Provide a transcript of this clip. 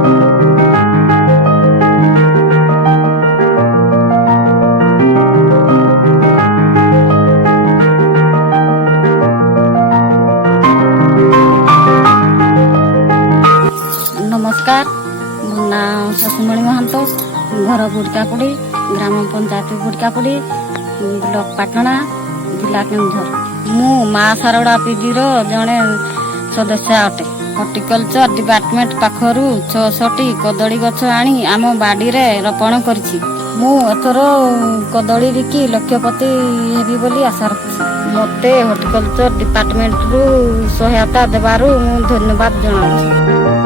नमस्कार, मो ना शशुमणि महंत, घर बुड़कापुड़ी, ग्राम पंचायत बुड़कापुड़ी, ब्लॉक पाटणा, जिला केन्दुझर। मु माँ शारदा पीजी जड़े सदस्य अटे। हॉर्टिकल्चर डिपार्टमेंट पाखरु 600टी कदली गछ आनी आम बाड़ी रे रोपण करिछि। मु एथर कदली बिकी लक्षपति हेबी बोली आशा रखिछि। मते हॉर्टिकल्चर डिपार्टमेंट रु सहायता देबारु मु धन्यवाद जणाउछि।